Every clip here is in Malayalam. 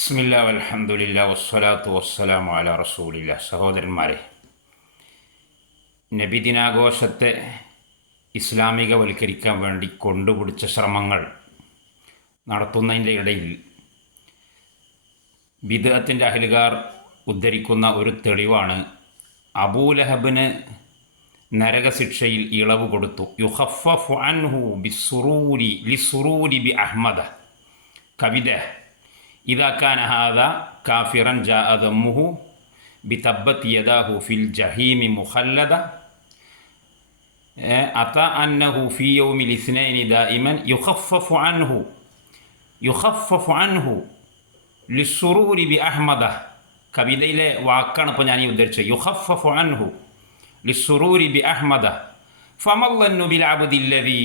ബിസ്മില്ല അലഹമുല്ല വസ്സലാത്തു വസ്സലാമു അല റസൂലില്ല. സഹോദരന്മാരെ നബിദിനാഘോഷത്തെ ഇസ്ലാമികവൽക്കരിക്കാൻ വേണ്ടി കൊണ്ടുപിടിച്ച ശ്രമങ്ങൾ നടത്തുന്നതിന്റെ ഇടയിൽ ബിദത്തിന്റെ അഹലുകാർ ഉദ്ധരിക്കുന്ന ഒരു തെളിവാണ്. അബൂലഹബിന് നരകശിക്ഷയിൽ ഇളവ് കൊടുത്തു. യുഹഫു അൻഹു ലി സുറൂരി ബി അഹ്മദ. കവിത إذا كان هذا كافرا جاء ذمه بتبت يداه في الجحيم مخلدا أتى أنه في يوم الاثنين دائما يخفف عنه يخفف عنه للسرور بأحمد കവിതയിലെ വാക്കാണ് ഇപ്പോൾ ഞാൻ ഈ ഉദ്ധരിച്ചത് യുഹഫഫു അൻഹു ലിസുറൂരി ബി അഹ്മദ ഫമല്ലന്നു ബിൽ അബ്ദില്ലദി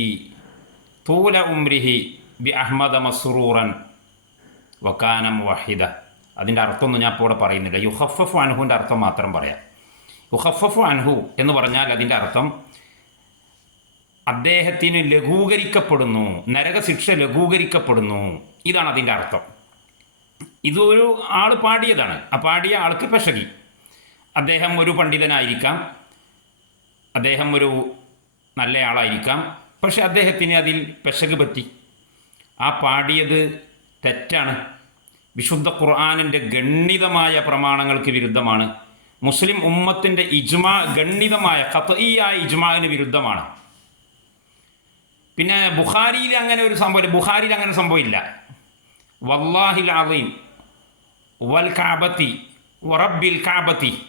തൂല ഉംരിഹി ബി അഹ്മദ മസ്റൂറൻ വക്കാനം വഹിദ. അതിന്റെ അർത്ഥമൊന്നും ഞാൻ ഇപ്പോൾ ഇവിടെ പറയുന്നില്ല. യുഹഫഫു അൻഹുവിന്റെ അർത്ഥം മാത്രം പറയാം. യുഹഫഫു അൻഹു എന്ന് പറഞ്ഞാൽ അതിന്റെ അർത്ഥം അദ്ദേഹത്തിന് ലഘൂകരിക്കപ്പെടുന്നു നരകശിക്ഷ ലഘൂകരിക്കപ്പെടുന്നു. ഇതാണ് അതിന്റെ അർത്ഥം. ഇതൊരു ആൾ പാടിയതാണ്. ആ പാടിയ ആൾക്ക് പെശകി. അദ്ദേഹം ഒരു പണ്ഡിതനായിരിക്കാം. അദ്ദേഹം ഒരു നല്ലയാളായിരിക്കാം പക്ഷെ അദ്ദേഹത്തിന് അതിൽ പെശക് പറ്റി. ആ പാടിയത് തെറ്റാണ്. വിശുദ്ധ ഖുർആാനിന്റെ ഗണ്ണിതമായ പ്രമാണങ്ങൾക്ക് വിരുദ്ധമാണ്. മുസ്ലിം ഉമ്മത്തിന്റെ ഇജ്മാ ഗണ്ണിതമായ ഖത്തഈയായ ഇജ്മാവിന് വിരുദ്ധമാണ്. പിന്നെ ബുഖാരിയിൽ അങ്ങനെ ഒരു സംഭവം ബുഖാരിയിൽ അങ്ങനെ സംഭവമില്ല. വല്ലാഹിൽ അലീം വൽ കാബത്തി വറബിൽ കാബത്തി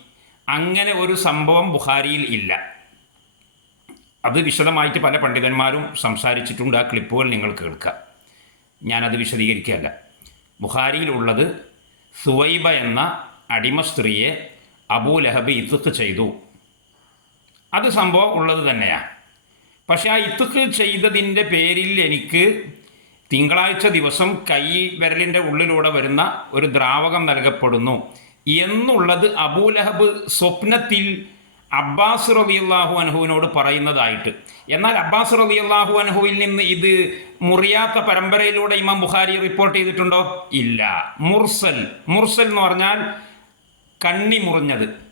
അങ്ങനെ ഒരു സംഭവം ബുഖാരിയിൽ ഇല്ല. അത് വിശദമായിട്ട് പല പണ്ഡിതന്മാരും സംസാരിച്ചിട്ടുണ്ട്. ആ ക്ലിപ്പുകൾ നിങ്ങൾ കേൾക്കുക. ഞാനത് വിശദീകരിക്കുകയല്ല. ബുഖാരിയിലുള്ളത് സുവൈബ എന്ന അടിമ സ്ത്രീയെ അബൂ ലഹബ് ഇത്തുക്ക് ചെയ്തു. അത് സംഭവം ഉള്ളത് തന്നെയാണ് പക്ഷേ ആ ഇത്തുക്ക് ചെയ്തതിന്റെ പേരിൽ എനിക്ക് തിങ്കളാഴ്ച ദിവസം കൈ വിരലിന്റെ ഉള്ളിലൂടെ വരുന്ന ഒരു ദ്രാവകം നൽകപ്പെടുന്നു. എന്നുള്ളത് അബൂലഹബ് സ്വപ്നത്തിൽ അബ്ബാസ് റബിയല്ലാഹു അനഹുവിനോട് പറയുന്നതായിട്ട്. എന്നാൽ അബ്ബാസ് റബിയല്ലാഹു അനഹുവിൽ നിന്ന് ഇത് മുറിയാത്ത പരമ്പരയിലൂടെ ഇമാം ബുഖാരി റിപ്പോർട്ട് ചെയ്തിട്ടുണ്ടോ? ഇല്ല. മുർസൽ. മുർസൽ എന്ന് പറഞ്ഞാൽ കണ്ണി മുറിഞ്ഞത്.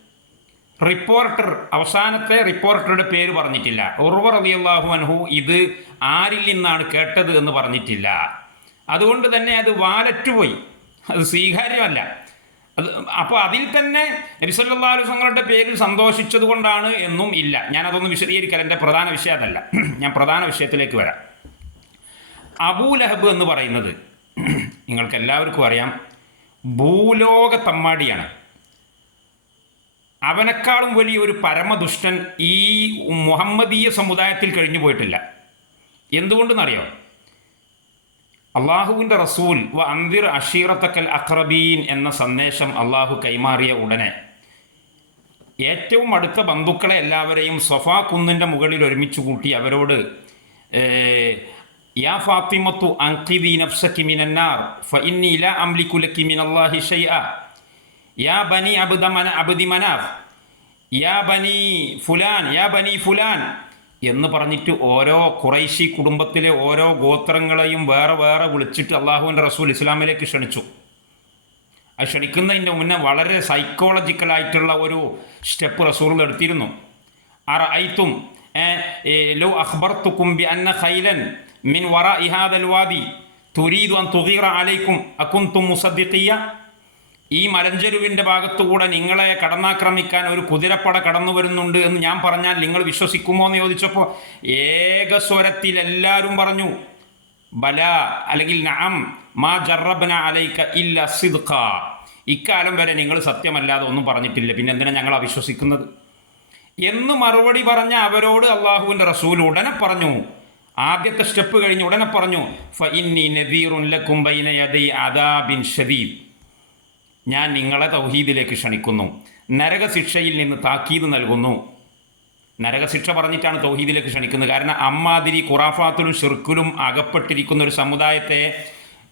റിപ്പോർട്ടർ അവസാനത്തെ റിപ്പോർട്ടറുടെ പേര് പറഞ്ഞിട്ടില്ല. ഉർവ അള്ളാഹു അനഹു ഇത് ആരിൽ നിന്നാണ് കേട്ടത് എന്ന് പറഞ്ഞിട്ടില്ല. അതുകൊണ്ട് തന്നെ അത് വാലറ്റുപോയി. അത് സ്വീകാര്യമല്ല. അത് അപ്പോൾ അതിൽ തന്നെ നബിസല്ലാ തങ്ങളുടെ പേരിൽ സന്തോഷിച്ചത് കൊണ്ടാണ് എന്നും ഇല്ല. ഞാനതൊന്നും വിശദീകരിക്കാൻ എന്റെ പ്രധാന വിഷയം അതല്ല. ഞാൻ പ്രധാന വിഷയത്തിലേക്ക് വരാം. അബൂലഹബ് എന്ന് പറയുന്നത് നിങ്ങൾക്ക് എല്ലാവർക്കും അറിയാം. ഭൂലോക തമ്മാടിയാണ്. അവനേക്കാളും വലിയ ഒരു പരമദുഷ്ടൻ ഈ മുഹമ്മദീയ സമുദായത്തിൽ കഴിഞ്ഞു പോയിട്ടില്ല. എന്തുകൊണ്ടെന്നറിയോ? അള്ളാഹുവിന്റെ റസൂൽ വ അന്തിർ അഷീറത്തക്കൽ അഖ്റബീൻ എന്ന സന്ദേശം അള്ളാഹു കൈമാറിയ ഉടനെ ഏറ്റവും അടുത്ത ബന്ധുക്കളെ എല്ലാവരെയും സൊഫാ കുന്നിന്റെ മുകളിൽ ഒരുമിച്ച് കൂട്ടി അവരോട് യാ ഫാത്തിമത്തു അങ്കിദി നഫ്സക്കി മിനന്നാർ ഫഇന്നി ലാ മിനല്ലാഹി ഷൈഅ യാ ബനി അബ്ദ മന യാ ബനി ഫുലാൻ യാ ബനി ഫുലാൻ എന്ന് പറഞ്ഞിട്ട് ഓരോ കുറൈശി കുടുംബത്തിലെ ഓരോ ഗോത്രങ്ങളെയും വേറെ വേറെ വിളിച്ചിട്ട് അള്ളാഹുവിന്റെ റസൂൽ ഇസ്ലാമിലേക്ക് ക്ഷണിച്ചു. അത് ക്ഷണിക്കുന്നതിന്റെ മുന്നേ വളരെ സൈക്കോളജിക്കലായിട്ടുള്ള ഒരു സ്റ്റെപ്പ് റസൂൾ എടുത്തിരുന്നു. അറ ഐത്തും ലോ അഖ്ബർ തുക്കുംബി അന്ന ഖൈലൻ മിൻ വറ ഇഹാദൽ വാദി തുരീദ് അൻ തുഗീറ അലൈക്കും തും മുസദ്ദിഖിയ ഈ മലഞ്ചെരുവിന്റെ ഭാഗത്തുകൂടെ നിങ്ങളെ കടന്നാക്രമിക്കാൻ ഒരു കുതിരപ്പട കടന്നു വരുന്നുണ്ട് എന്ന് ഞാൻ പറഞ്ഞാൽ നിങ്ങൾ വിശ്വസിക്കുമോ എന്ന് ചോദിച്ചപ്പോൾ ഏകസ്വരത്തിൽ എല്ലാവരും പറഞ്ഞു ബല അല്ലെങ്കിൽ നാം മാ ജറബന അലൈക്ക ഇല്ല സിദ്ഖ. ഇക്കാലം വരെ നിങ്ങൾ സത്യമല്ലാതെ ഒന്നും പറഞ്ഞിട്ടില്ല. പിന്നെ എന്തിനാണ് ഞങ്ങൾ അവിശ്വസിക്കുന്നത്? എന്ന് മറുപടി പറഞ്ഞ അവരോട് അള്ളാഹുവിന്റെ റസൂൽ ഉടനെ പറഞ്ഞു ആദ്യത്തെ സ്റ്റെപ്പ് കഴിഞ്ഞ് ഉടനെ പറഞ്ഞു ഫ ഇന്നി നദീറുൻ ലക്കും ബൈന യദൈ അദാബിൻ ഷദീദ്. ഞാൻ നിങ്ങളെ തൗഹീദിലേക്ക് ക്ഷണിക്കുന്നു. നരകശിക്ഷയിൽ നിന്ന് താക്കീത് നൽകുന്നു. നരകശിക്ഷ പറഞ്ഞിട്ടാണ് തൗഹീദിലേക്ക് ക്ഷണിക്കുന്നത്. കാരണം അമ്മാതിരി ഖുറാഫാത്തിലും ഷിർക്കിലും അകപ്പെട്ടിരിക്കുന്ന ഒരു സമുദായത്തെ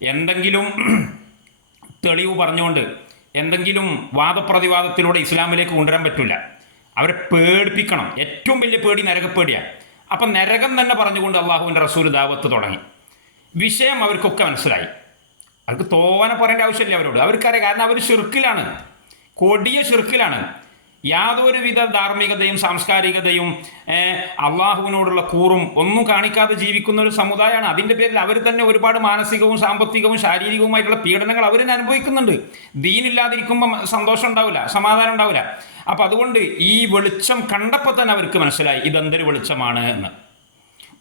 എന്തെങ്കിലും തെളിവ് പറഞ്ഞുകൊണ്ട് എന്തെങ്കിലും വാദപ്രതിവാദത്തിലൂടെ ഇസ്ലാമിലേക്ക് കൊണ്ടുവരാൻ പറ്റില്ല. അവരെ പേടിപ്പിക്കണം. ഏറ്റവും വലിയ പേടി നരകപ്പേടിയാണ്. അപ്പം നരകം തന്നെ പറഞ്ഞുകൊണ്ട് അള്ളാഹുവിന്റെ റസൂൽ ദാവത്ത് തുടങ്ങി. വിഷയം അവർക്കൊക്കെ മനസ്സിലായി. അവർക്ക് തോനെ പറയേണ്ട ആവശ്യമില്ല അവരോട്. അവർക്കറിയാം കാരണം അവർ ഷിർക്കിലാണ് കൊടിയ ഷിർക്കിലാണ് യാതൊരുവിധ ധാർമ്മികതയും സാംസ്കാരികതയും അള്ളാഹുവിനോടുള്ള കൂറും ഒന്നും കാണിക്കാതെ ജീവിക്കുന്ന ഒരു സമുദായമാണ്. അതിന്റെ പേരിൽ അവർ തന്നെ ഒരുപാട് മാനസികവും സാമ്പത്തികവും ശാരീരികവുമായിട്ടുള്ള പീഡനങ്ങൾ അവർ തന്നെ അനുഭവിക്കുന്നുണ്ട്. ദീനില്ലാതിരിക്കുമ്പോൾ സന്തോഷം ഉണ്ടാവില്ല സമാധാനം ഉണ്ടാവില്ല. അപ്പം അതുകൊണ്ട് ഈ വെളിച്ചം കണ്ടപ്പോൾ തന്നെ അവർക്ക് മനസ്സിലായി ഇതെന്തൊരു വെളിച്ചമാണ് എന്ന്.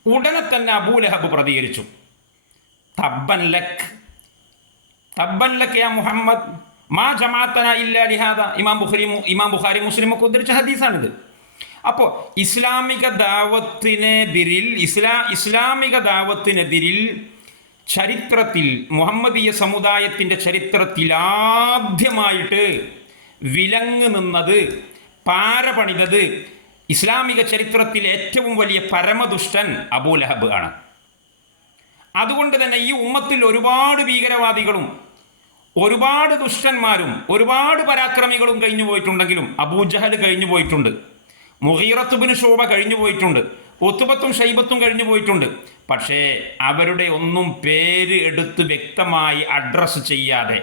ഉടനെ തന്നെ അബൂലഹബ് പ്രതികരിച്ചു. തബ്ബൻ ലക് തബ്ബൻ ലക് യാ മുഹമ്മദ്. മാ ജമാഅത്തന ഇല്ല ഇമാം ബുഖാരി ഇമാം ബുഖാരി മുസ്ലിം ഒക്കെ ഉദ്ധരിച്ച ഹദീസാണിത്. അപ്പോൾ ഇസ്ലാമിക ദാവത്തിനെതിരിൽ ഇസ്ലാ ഇസ്ലാമിക ദാവത്തിനെതിരിൽ ചരിത്രത്തിൽ മുഹമ്മദീയ സമുദായത്തിന്റെ ചരിത്രത്തിൽ ആദ്യമായിട്ട് വിലങ്ങ് നിന്നത് പാര പണിതത് ഇസ്ലാമിക ചരിത്രത്തിൽ ഏറ്റവും വലിയ പരമദുഷ്ടൻ അബൂലഹബ് ആണ്. അതുകൊണ്ട് തന്നെ ഈ ഉമ്മത്തിൽ ഒരുപാട് ഭീകരവാദികളും ഒരുപാട് ദുഷ്ടന്മാരും ഒരുപാട് പരാക്രമികളും കഴിഞ്ഞു പോയിട്ടുണ്ടെങ്കിലും അബൂജഹൽ കഴിഞ്ഞു പോയിട്ടുണ്ട്. മുഹീറത്തുബിന് ശോഭ കഴിഞ്ഞു പോയിട്ടുണ്ട്. ഒത്തുപത്തും ഷൈബത്തും കഴിഞ്ഞു പോയിട്ടുണ്ട്. പക്ഷേ അവരുടെ ഒന്നും പേര് എടുത്ത് വ്യക്തമായി അഡ്രസ്സ് ചെയ്യാതെ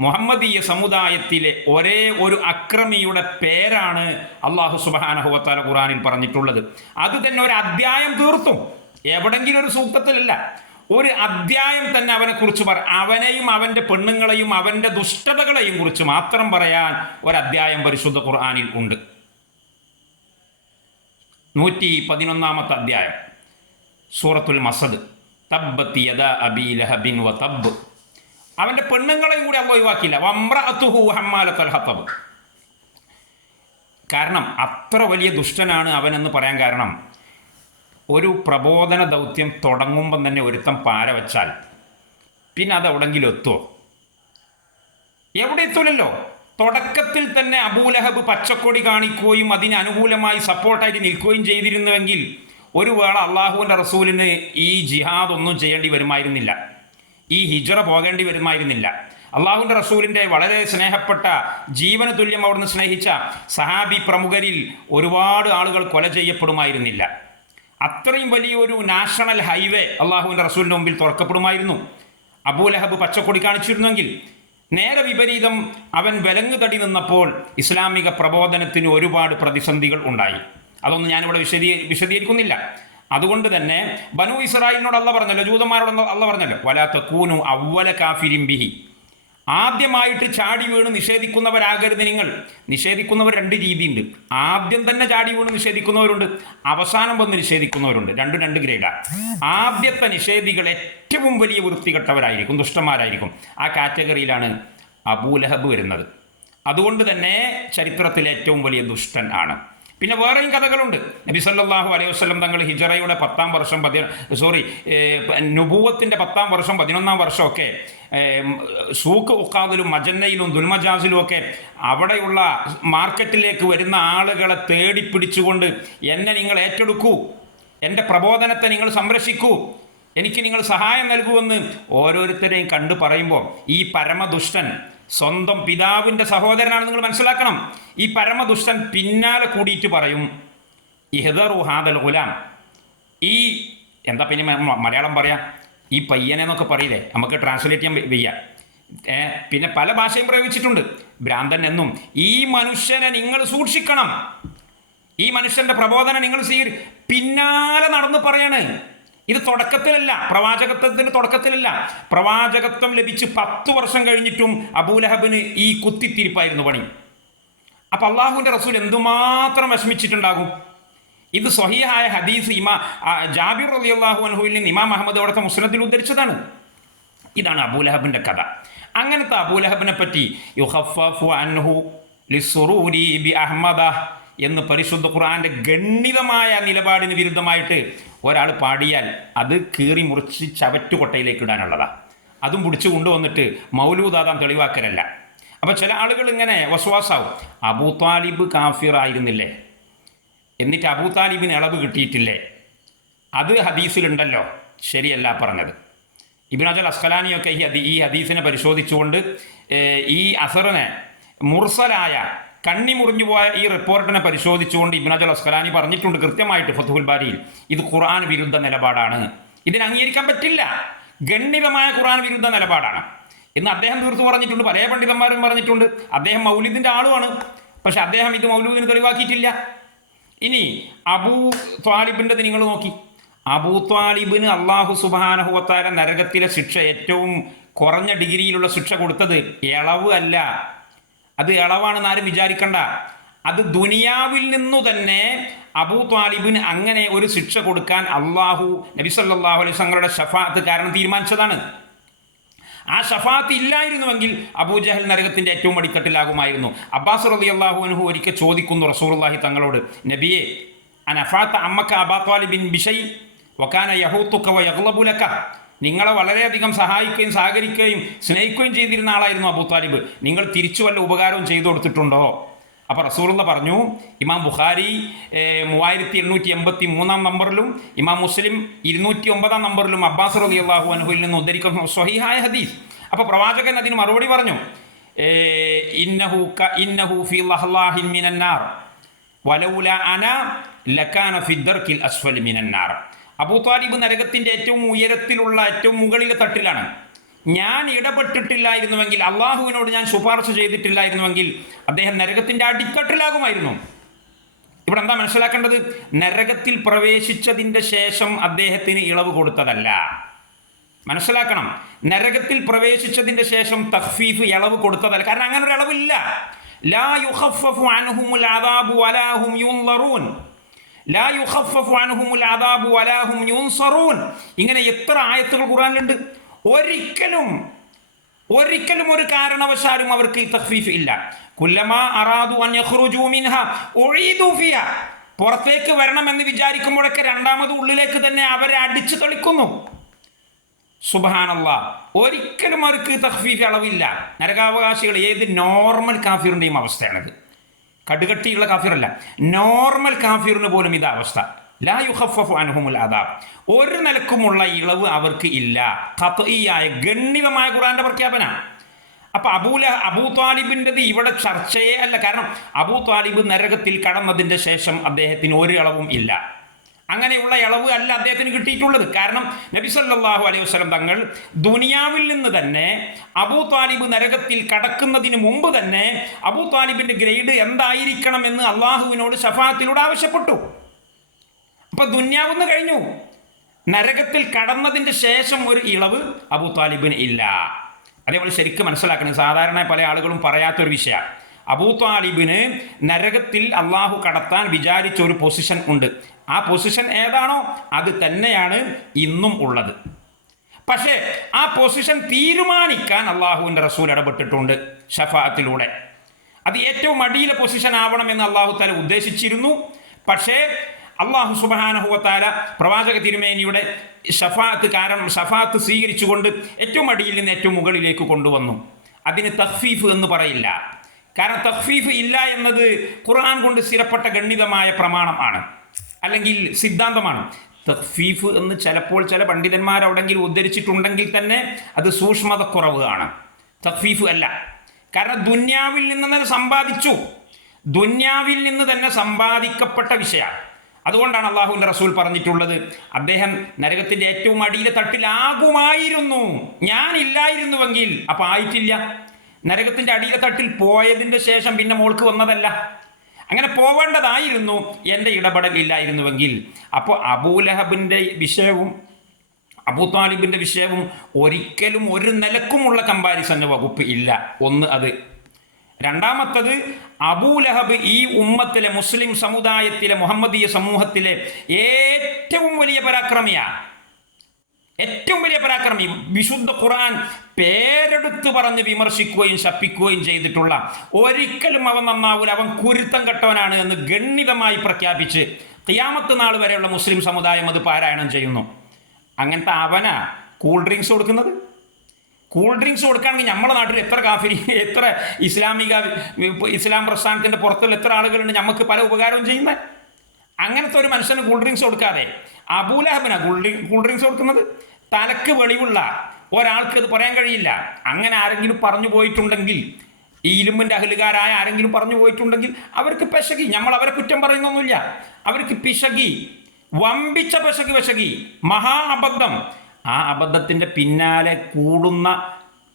മുഹമ്മദീയ സമുദായത്തിലെ ഒരേ ഒരു അക്രമിയുടെ പേരാണ് അള്ളാഹു സുബാനഹുവത്താല ഖുറാനിൽ പറഞ്ഞിട്ടുള്ളത്. അത് തന്നെ ഒരു അധ്യായം തീർത്തും. എവിടെങ്കിലും ഒരു സൂക്തത്തിലല്ല. ഒരു അധ്യായം തന്നെ അവനെ കുറിച്ച് പറ അവനെയും അവന്റെ പെണ്ണുങ്ങളെയും അവന്റെ ദുഷ്ടതകളെയും കുറിച്ച് മാത്രം പറയാൻ ഒരു അധ്യായം പരിശുദ്ധ ഖുർആാനിൽ ഉണ്ട്. നൂറ്റി പതിനൊന്നാമത്തെ അധ്യായം. സൂറത്തുൽ മസദ്. തബ്ബത്ത് അബി ലഹബിൻ വ തബ്ബ്. അവന്റെ പെണ്ണുങ്ങളെയും കൂടി അവ ഒഴിവാക്കിയില്ല. വമ്രഅത്തുഹു ഹമ്മാലത്തൽ കാരണം അത്ര വലിയ ദുഷ്ടനാണ് അവനെന്ന് പറയാൻ കാരണം ഒരു പ്രബോധന ദൗത്യം തുടങ്ങുമ്പം തന്നെ ഒരുത്തം പാര വച്ചാൽ പിന്നെ അത് എവിടെങ്കിലും എത്തുമോ എവിടെ എത്തൂലല്ലോ? തുടക്കത്തിൽ തന്നെ അബൂലഹബ് പച്ചക്കൊടി കാണിക്കുകയും അതിന് അനുകൂലമായി സപ്പോർട്ടായിട്ട് നിൽക്കുകയും ചെയ്തിരുന്നുവെങ്കിൽ ഒരു വേള അള്ളാഹുവിന്റെ റസൂലിന് ഈ ജിഹാദ് ഒന്നും ചെയ്യേണ്ടി വരുമായിരുന്നില്ല. ഈ ഹിജറ പോകേണ്ടി വരുമായിരുന്നില്ല. അള്ളാഹുവിന്റെ റസൂലിന്റെ വളരെ സ്നേഹപ്പെട്ട ജീവന തുല്യം അവിടുന്ന് സ്നേഹിച്ച സഹാബി പ്രമുഖരിൽ ഒരുപാട് ആളുകൾ കൊല ചെയ്യപ്പെടുമായിരുന്നില്ല. അത്രയും വലിയൊരു നാഷണൽ ഹൈവേ അള്ളാഹുവിന്റെ റസൂലിന്റെ മുമ്പിൽ തുറക്കപ്പെടുമായിരുന്നു. അബൂലഹബ് പച്ചക്കൊടി കാണിച്ചിരുന്നെങ്കിൽ നേരെ വിപരീതം അവൻ വിലങ്ങ് തടി നിന്നപ്പോൾ ഇസ്ലാമിക പ്രബോധനത്തിന് ഒരുപാട് പ്രതിസന്ധികൾ ഉണ്ടായി. അതൊന്നും ഞാനിവിടെ വിശദീ വിശദീകരിക്കുന്നില്ല. അതുകൊണ്ട് തന്നെ ബനു ഇസ്രായേലിനോട് അല്ല പറഞ്ഞല്ലോ ജൂതന്മാരോട് അല്ല പറഞ്ഞല്ലോ. വലാത്ത കൂനു അവല കാഫിരിം ബിഹി. ആദ്യമായിട്ട് ചാടി വീണ് നിഷേധിക്കുന്നവരാകരുത് നിങ്ങൾ. നിഷേധിക്കുന്നവർ രണ്ട് രീതിയുണ്ട്. ആദ്യം തന്നെ ചാടി വീണ് നിഷേധിക്കുന്നവരുണ്ട്. അവസാനം വന്ന് നിഷേധിക്കുന്നവരുണ്ട്. രണ്ടും രണ്ട് ഗ്രേഡാണ് ആദ്യത്തെ നിഷേധികൾ ഏറ്റവും വലിയ വൃത്തികെട്ടവരായിരിക്കും ദുഷ്ടന്മാരായിരിക്കും. ആ കാറ്റഗറിയിലാണ് അബൂലഹബ് വരുന്നത്. അതുകൊണ്ട് തന്നെ ചരിത്രത്തിലെ ഏറ്റവും വലിയ ദുഷ്ടൻ ആണ്. പിന്നെ വേറെയും കഥകളുണ്ട്. നബി സല്ലാഹു അലൈഹി വസ്ലം തങ്ങൾ ഹിജറയുടെ പത്താം വർഷം പതി സോറി നുബൂവത്തിന്റെ പത്താം വർഷം പതിനൊന്നാം വർഷമൊക്കെ സൂക്ക് ഉഖാദിലും മജന്നയിലും ദുൽമജാസിലും ഒക്കെ അവിടെയുള്ള മാർക്കറ്റിലേക്ക് വരുന്ന ആളുകളെ തേടി പിടിച്ചുകൊണ്ട് എന്നെ നിങ്ങൾ ഏറ്റെടുക്കൂ. എന്റെ പ്രബോധനത്തെ നിങ്ങൾ സംരക്ഷിക്കൂ. എനിക്ക് നിങ്ങൾ സഹായം നൽകുമെന്ന് ഓരോരുത്തരെയും കണ്ടു പറയുമ്പോൾ ഈ പരമദുഷ്ടൻ സ്വന്തം പിതാവിന്റെ സഹോദരനാണ് നിങ്ങൾ മനസ്സിലാക്കണം. ഈ പരമദുഷ്ടൻ പിന്നാലെ കൂടിയിട്ട് പറയും ഇഹദറു ഹാദൽ ഗുലാം. ഈ എന്താ പിന്നെ മലയാളം പറയാം? ഈ പയ്യനെ എന്നൊക്കെ പറയില്ലേ? നമുക്ക് ട്രാൻസ്ലേറ്റ് ചെയ്യാൻ വയ്യ. പിന്നെ പല ഭാഷയും പ്രയോഗിച്ചിട്ടുണ്ട്. ഭ്രാന്തൻ എന്നും ഈ മനുഷ്യനെ നിങ്ങൾ സൂക്ഷിക്കണം. ഈ മനുഷ്യന്റെ പ്രബോധനം നിങ്ങൾ സ്വീകരി പിന്നാലെ നടന്ന് പറയാണ്. ഇത് തുടക്കത്തിലല്ല പ്രവാചകത്വത്തിന്റെ തുടക്കത്തിലല്ല. പ്രവാചകത്വം ലഭിച്ച് പത്ത് വർഷം കഴിഞ്ഞിട്ടും അബൂലഹബിന് ഈ കുത്തിത്തിരിപ്പായിരുന്നു പണി. അപ്പൊ അള്ളാഹുവിന്റെ റസൂൽ എന്തുമാത്രം വിഷമിച്ചിട്ടുണ്ടാകും? ഇത് സ്വഹീഹായ ഹദീസ് ഇമാ ജാബിർ അലി അള്ളാഹു അനഹുവിൽ നിന്ന് ഇമാം അഹമ്മദ് അവിടുത്തെ മുസ്ലിത്തിൽ ഉദ്ധരിച്ചതാണ്. ഇതാണ് അബൂലഹബിന്റെ കഥ. അങ്ങനത്തെ അബൂലഹബിനെ പറ്റി എന്ന് പരിശുദ്ധ ഖുർആാന്റെ ഗണ്ഡിതമായ നിലപാടിന് വിരുദ്ധമായിട്ട് ഒരാൾ പാടിയാൽ അത് കീറി മുറിച്ച് ചവറ്റുകൊട്ടയിലേക്ക് ഇടാനുള്ളതാണ് അതും പിടിച്ചു കൊണ്ടുവന്നിട്ട് മൗലൂദാദാം തെളിവാക്കലല്ല. അപ്പോൾ ചില ആളുകൾ ഇങ്ങനെ വസ്വാസാവും. അബൂ താലിബ് കാഫിർ ആയിരുന്നില്ലേ എന്നിട്ട് അബൂ താലിബിന് ഇളവ് കിട്ടിയിട്ടില്ലേ? അത് ഹദീസിലുണ്ടല്ലോ. ശരിയല്ല പറഞ്ഞത്. ഇബിനാജൽ അസ്കലാനിയൊക്കെ ഈ ഹദീ ഈ ഹദീസിനെ പരിശോധിച്ചുകൊണ്ട് ഈ അസറിനെ മുർസലായ കണ്ണി മുറിഞ്ഞു പോയ ഈ റിപ്പോർട്ടിനെ പരിശോധിച്ചുകൊണ്ട് ഇബിനാജൽ അസ്കലാനി പറഞ്ഞിട്ടുണ്ട് കൃത്യമായിട്ട് ഫതുഹുൽ ബാരിയിൽ. ഇത് ഖുർആൻ വിരുദ്ധ നിലപാടാണ്. ഇതിന് അംഗീകരിക്കാൻ പറ്റില്ല. ഗണ്യതമായ ഖുർആൻ വിരുദ്ധ നിലപാടാണ്. എന്ന് അദ്ദേഹം തീർത്തു പറഞ്ഞിട്ടുണ്ട് പല പണ്ഡിതന്മാരും പറഞ്ഞിട്ടുണ്ട് അദ്ദേഹം മൗലിദിന്റെ ആളുമാണ്. പക്ഷെ അദ്ദേഹം ഇത് മൗലൂദിന് തെളിവാക്കിയിട്ടില്ല. ഇനി അബൂ ത്വാലിബിന്റെ നിങ്ങൾ നോക്കി. അബൂ ത്വാലിബിന് അള്ളാഹു സുബാനഹുവത്താര നരകത്തിലെ ശിക്ഷ ഏറ്റവും കുറഞ്ഞ ഡിഗ്രിയിലുള്ള ശിക്ഷ കൊടുത്തത് ഇളവ് അല്ല. അത് ഇളവാണെന്ന് ആരും വിചാരിക്കണ്ട. അത് ദുനിയാവിൽ നിന്നു തന്നെ അബൂ താലിബിന് അങ്ങനെ ഒരു ശിക്ഷ കൊടുക്കാൻ അള്ളാഹു നബിസല്ലാഹു അലൈഹി തങ്ങളുടെ ഷഫാത്ത് കാരണം തീരുമാനിച്ചതാണ്. ആ ഷഫാത്ത് ഇല്ലായിരുന്നുവെങ്കിൽ അബൂജഹൽ നരകത്തിന്റെ ഏറ്റവും അടിത്തട്ടിലാകുമായിരുന്നു. അബ്ബാസ് റബി അള്ളാഹു അനുഹു ഒരിക്കൽ ചോദിക്കുന്നു റസൂർല്ലാഹി തങ്ങളോട് നബിയെ അനഫാത്ത അമ്മക്ക അബാ താലിബിൻ ബിഷൈ? വക്കാന യഹൂത്തുക്ക വ യഗ്ലബുലക്ക നിങ്ങളെ വളരെയധികം സഹായിക്കുകയും സഹകരിക്കുകയും സ്നേഹിക്കുകയും ചെയ്തിരുന്ന ആളായിരുന്നു അബൂ താലിബ്. നിങ്ങൾ തിരിച്ചു വല്ല ഉപകാരവും ചെയ്തു കൊടുത്തിട്ടുണ്ടോ? അപ്പോൾ റസൂറുള്ള പറഞ്ഞു ഇമാം ബുഖാരി മൂവായിരത്തി എണ്ണൂറ്റി എൺപത്തി മൂന്നാം നമ്പറിലും ഇമാം മുസ്ലിം ഇരുന്നൂറ്റി ഒമ്പതാം നമ്പറിലും അബ്ബാസ് റബി അള്ളാഹു അനുഹുവിൽ നിന്ന് ഉദ്ധരിക്കുന്നു സ്വഹിഹായ ഹദീസ്. അപ്പോൾ പ്രവാചകൻ അതിന് മറുപടി പറഞ്ഞു ഇന്നഹു ഇന്നഹു ഫി ലഹ്ലാഹിൻ മിനന്നാർ. വലൗല അന ലക്കാന ഫിദ്ദർക്കിൽ അസ്ഫൽ മിനന്നാർ. അബൂ താലിബ് നരകത്തിന്റെ ഏറ്റവും ഉയരത്തിലുള്ള ഏറ്റവും മുകളിലെ തട്ടിലാണ്. ഞാൻ ഇടപെട്ടിട്ടില്ലായിരുന്നുവെങ്കിൽ അള്ളാഹുവിനോട് ഞാൻ ശുപാർശ ചെയ്തിട്ടില്ലായിരുന്നുവെങ്കിൽ അദ്ദേഹം നരകത്തിന്റെ അടിത്തട്ടിലാകുമായിരുന്നു ഇവിടെ എന്താ മനസ്സിലാക്കേണ്ടത്? നരകത്തിൽ പ്രവേശിച്ചതിന്റെ ശേഷം അദ്ദേഹത്തിന് ഇളവ് കൊടുത്തതല്ല. മനസ്സിലാക്കണം. നരകത്തിൽ പ്രവേശിച്ചതിന്റെ ശേഷം തഖ്ഫീഫ് ഇളവ് കൊടുത്തതല്ല. കാരണം അങ്ങനെ ഒരു ഇളവില്ല. ലാ വലാഹും ലാ വലാഹും ഇങ്ങനെ എത്ര ആയത്തുകൾ ഖുർആനിലുണ്ട്? ഒരിക്കലും ഒരിക്കലും ഒരു കാരണവശാലും അവർക്ക് തഖ്ഫീഫ് ഇല്ല. കുല്ലമാ അറാദു അൻ യഖ്റുജു ഉഈദു ഫിയ. പുറത്തേക്ക് വരണമെന്ന് വിചാരിക്കുമ്പോഴൊക്കെ രണ്ടാമത് ഉള്ളിലേക്ക് തന്നെ അവരെ അടിച്ചു തളിക്കുന്നു. സുബാനല്ല ഒരിക്കലും അവർക്ക് തഖ്ഫീഫ് അളവില്ല. നരകാവകാശികൾ ഏത് നോർമൽ കാഫിറിന്റെയും അവസ്ഥയാണിത്. കടുകട്ടിയുള്ള കാഫിറല്ല. നോർമൽ കാഫിറിന് പോലും ഇത് അവസ്ഥ. ലാ യുഖഫഫു അൻഹുമുൽ അദാബ്. ഒരു നിലക്കുമുള്ള ഇളവ് അവർക്ക് ഇല്ല. ഖത്ഈയായ ഗണ്യമായ ഖുറാന്റെ പ്രഖ്യാപന. അപ്പൊ അബൂല അബൂ താലിബിന്റെത് ഇവിടെ ചർച്ചയേ അല്ല. കാരണം അബൂ താലിബ് നരകത്തിൽ കടന്നതിന്റെ ശേഷം അദ്ദേഹത്തിന് ഒരു ഇളവും ഇല്ല. അങ്ങനെയുള്ള ഇളവ് അല്ല അദ്ദേഹത്തിന് കിട്ടിയിട്ടുള്ളത്. കാരണം നബി സല്ലല്ലാഹു അലൈഹി വസ്ലം തങ്ങൾ ദുനിയാവിൽ നിന്ന് തന്നെ അബൂ താലിബ് നരകത്തിൽ കടക്കുന്നതിന് മുമ്പ് തന്നെ അബൂ താലിബിന്റെ ഗ്രേഡ് എന്തായിരിക്കണം എന്ന് അള്ളാഹുവിനോട് ഷഫാത്തിലൂടെ ആവശ്യപ്പെട്ടു. അപ്പൊ ദുന്യാവെന്ന് കഴിഞ്ഞു. നരകത്തിൽ കടന്നതിന്റെ ശേഷം ഒരു ഇളവ് അബൂ താലിബിന് ഇല്ല. അതേപോലെ ശരിക്കും മനസ്സിലാക്കണം സാധാരണ പല ആളുകളും പറയാത്തൊരു വിഷയമാണ് അബൂ താലിബിന് നരകത്തിൽ അള്ളാഹു കടത്താൻ വിചാരിച്ച ഒരു പൊസിഷൻ ഉണ്ട്. ആ പൊസിഷൻ ഏതാണോ അത് തന്നെയാണ് ഇന്നും ഉള്ളത്. പക്ഷേ ആ പൊസിഷൻ തീരുമാനിക്കാൻ അള്ളാഹുവിന്റെ റസൂൽ ഇടപെട്ടിട്ടുണ്ട് ഷഫാത്തിലൂടെ അത് ഏറ്റവും അടിയിലെ പൊസിഷൻ ആവണം എന്ന് അള്ളാഹു താല ഉദ്ദേശിച്ചിരുന്നു. പക്ഷേ അള്ളാഹു സുബാനഹുവത്താല പ്രവാചക തിരുമേനിയുടെ ഷഫാത്ത് കാരണം ഷഫാത്ത് സ്വീകരിച്ചുകൊണ്ട് ഏറ്റവും അടിയിൽ നിന്ന് ഏറ്റവും മുകളിലേക്ക് കൊണ്ടുവന്നു. അതിന് തഖ്ഫീഫ് എന്ന് പറയില്ല. കാരണം തഖ്ഫീഫ് ഇല്ല എന്നത് ഖുർആൻ കൊണ്ട് സ്ഥിരപ്പെട്ട ഗണ്ഡിതമായ പ്രമാണം ആണ്. അല്ലെങ്കിൽ സിദ്ധാന്തമാണ്. തഖ്ഫീഫ് എന്ന് ചിലപ്പോൾ ചില പണ്ഡിതന്മാർ അവിടെങ്കിലും ഉദ്ധരിച്ചിട്ടുണ്ടെങ്കിൽ തന്നെ അത് സൂക്ഷ്മത കുറവ് ആണ്. തഖ്ഫീഫ് അല്ല. കാരണം ദുന്യാവിൽ നിന്ന് തന്നെ സമ്പാദിച്ചു. ദുന്യാവിൽ നിന്ന് തന്നെ സമ്പാദിക്കപ്പെട്ട വിഷയമാണ് അതുകൊണ്ടാണ് അള്ളാഹുവിന്റെ റസൂൽ പറഞ്ഞിട്ടുള്ളത്. അദ്ദേഹം നരകത്തിന്റെ ഏറ്റവും അടിയിലെ തട്ടിലാകുമായിരുന്നു. ഞാൻ ഇല്ലായിരുന്നുവെങ്കിൽ അപ്പൊ ആയിട്ടില്ല. നരകത്തിന്റെ അടിയിലെ തട്ടിൽ പോയതിന്റെ ശേഷം പിന്നെ മോൾക്ക് വന്നതല്ല. അങ്ങനെ പോവേണ്ടതായിരുന്നു. എന്റെ ഇടപെടലില്ലായിരുന്നുവെങ്കിൽ അപ്പോൾ അബൂലഹബിന്റെ വിഷയവും അബൂ താലിബിന്റെ വിഷയവും ഒരിക്കലും ഒരു നിലക്കുമുള്ള കമ്പാരിസന്റെ വകുപ്പ് ഇല്ല. ഒന്ന് അത്. രണ്ടാമത്തത് അബൂലഹബ് ഈ ഉമ്മത്തിലെ മുസ്ലിം സമുദായത്തിലെ മുഹമ്മദീയ സമൂഹത്തിലെ ഏറ്റവും വലിയ പരാക്രമിയാണ് ഏറ്റവും വലിയ പരാക്രമം വിശുദ്ധ ഖുർആൻ പേരെടുത്ത് പറഞ്ഞ് വിമർശിക്കുകയും ശപ്പിക്കുകയും ചെയ്തിട്ടുള്ള ഒരിക്കലും അവൻ നന്നാവൂല അവൻ കുരുത്തം കെട്ടവനാണ് എന്ന് ഗണ്ണിതമായി പ്രഖ്യാപിച്ച് തിയാമത്ത് നാൾ വരെയുള്ള മുസ്ലിം സമുദായം അത് പാരായണം ചെയ്യുന്നു. അങ്ങനത്തെ അവനാ കൂൾ ഡ്രിങ്ക്സ് കൊടുക്കുന്നത്? കൂൾ ഡ്രിങ്ക്സ് കൊടുക്കുകയാണെങ്കിൽ നമ്മുടെ നാട്ടിൽ എത്ര കാഫിരി എത്ര ഇസ്ലാമിക ഇസ്ലാം പ്രസ്ഥാനത്തിന്റെ പുറത്തുള്ള എത്ര ആളുകളുണ്ട് നമുക്ക് പല ഉപകാരവും ചെയ്യുന്നത്? അങ്ങനത്തെ ഒരു മനുഷ്യന് കൂൾ ഡ്രിങ്ക്സ് കൊടുക്കാതെ. അബൂലഹബിനാ കൂൾ ഡ്രിങ്ക് കൂൾ ഡ്രിങ്ക്സ് കൊടുക്കുന്നത്? തലക്ക് വെളിവുള്ള ഒരാൾക്ക് അത് പറയാൻ കഴിയില്ല. അങ്ങനെ ആരെങ്കിലും പറഞ്ഞു പോയിട്ടുണ്ടെങ്കിൽ ഈ ഇരുമ്പിന്റെ അഹലുകാരായ ആരെങ്കിലും പറഞ്ഞു പോയിട്ടുണ്ടെങ്കിൽ അവർക്ക് പെശകി. നമ്മൾ അവരെ കുറ്റം പറയുന്നൊന്നുമില്ല. അവർക്ക് പിശകി. വമ്പിച്ച പെശകി പെശകി. മഹാ അബദ്ധം. ആ അബദ്ധത്തിന്റെ പിന്നാലെ കൂടുന്ന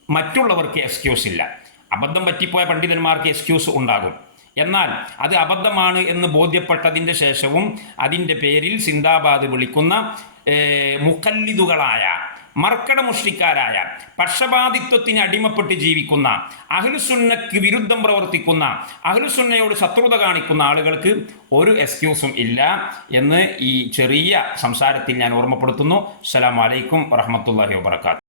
മറ്റുള്ളവർക്ക് എക്സ്ക്യൂസ് ഇല്ല. അബദ്ധം പറ്റിപ്പോയ പണ്ഡിതന്മാർക്ക് എക്സ്ക്യൂസ് ഉണ്ടാകും. എന്നാൽ അത് അബദ്ധമാണ് എന്ന് ബോധ്യപ്പെട്ടതിന്റെ ശേഷവും അതിന്റെ പേരിൽ സിന്ദാബാദ് വിളിക്കുന്ന മുഖല്ലിതുകളായ മർക്കട മുഷ്ടിക്കാരായ പക്ഷപാതിത്വത്തിന് അടിമപ്പെട്ട് ജീവിക്കുന്ന അഹ്ലുസുന്നക്ക് വിരുദ്ധം പ്രവർത്തിക്കുന്ന അഹ്ലുസുന്നയോട് ശത്രുത കാണിക്കുന്ന ആളുകൾക്ക് ഒരു എക്സ്ക്യൂസും ഇല്ല എന്ന് ഈ ചെറിയ സംസാരത്തിൽ ഞാൻ ഓർമ്മപ്പെടുത്തുന്നു. അസ്സലാമു അലൈക്കും വറഹമത്തല്ലാഹി വാബർക്കാത്തു